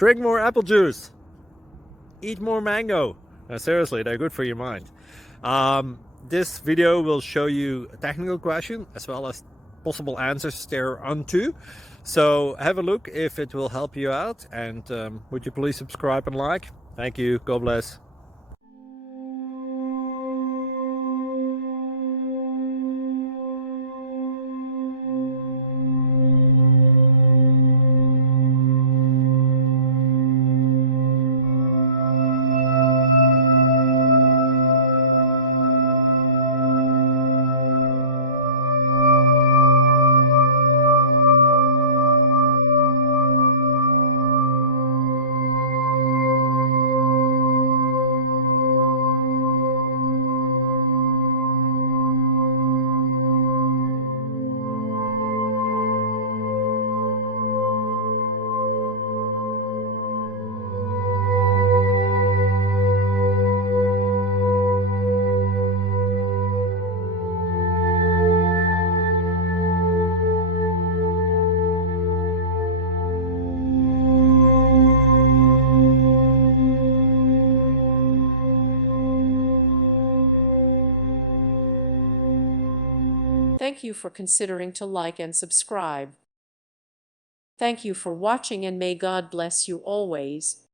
Drink more apple juice. Eat more mango. Seriously, they're good for your mind. This video will show you a technical question as well as possible answers thereunto. So have a look if it will help you out, and would you please subscribe and like? Thank you. God bless. Thank you for considering to like and subscribe. Thank you for watching, and may God bless you always.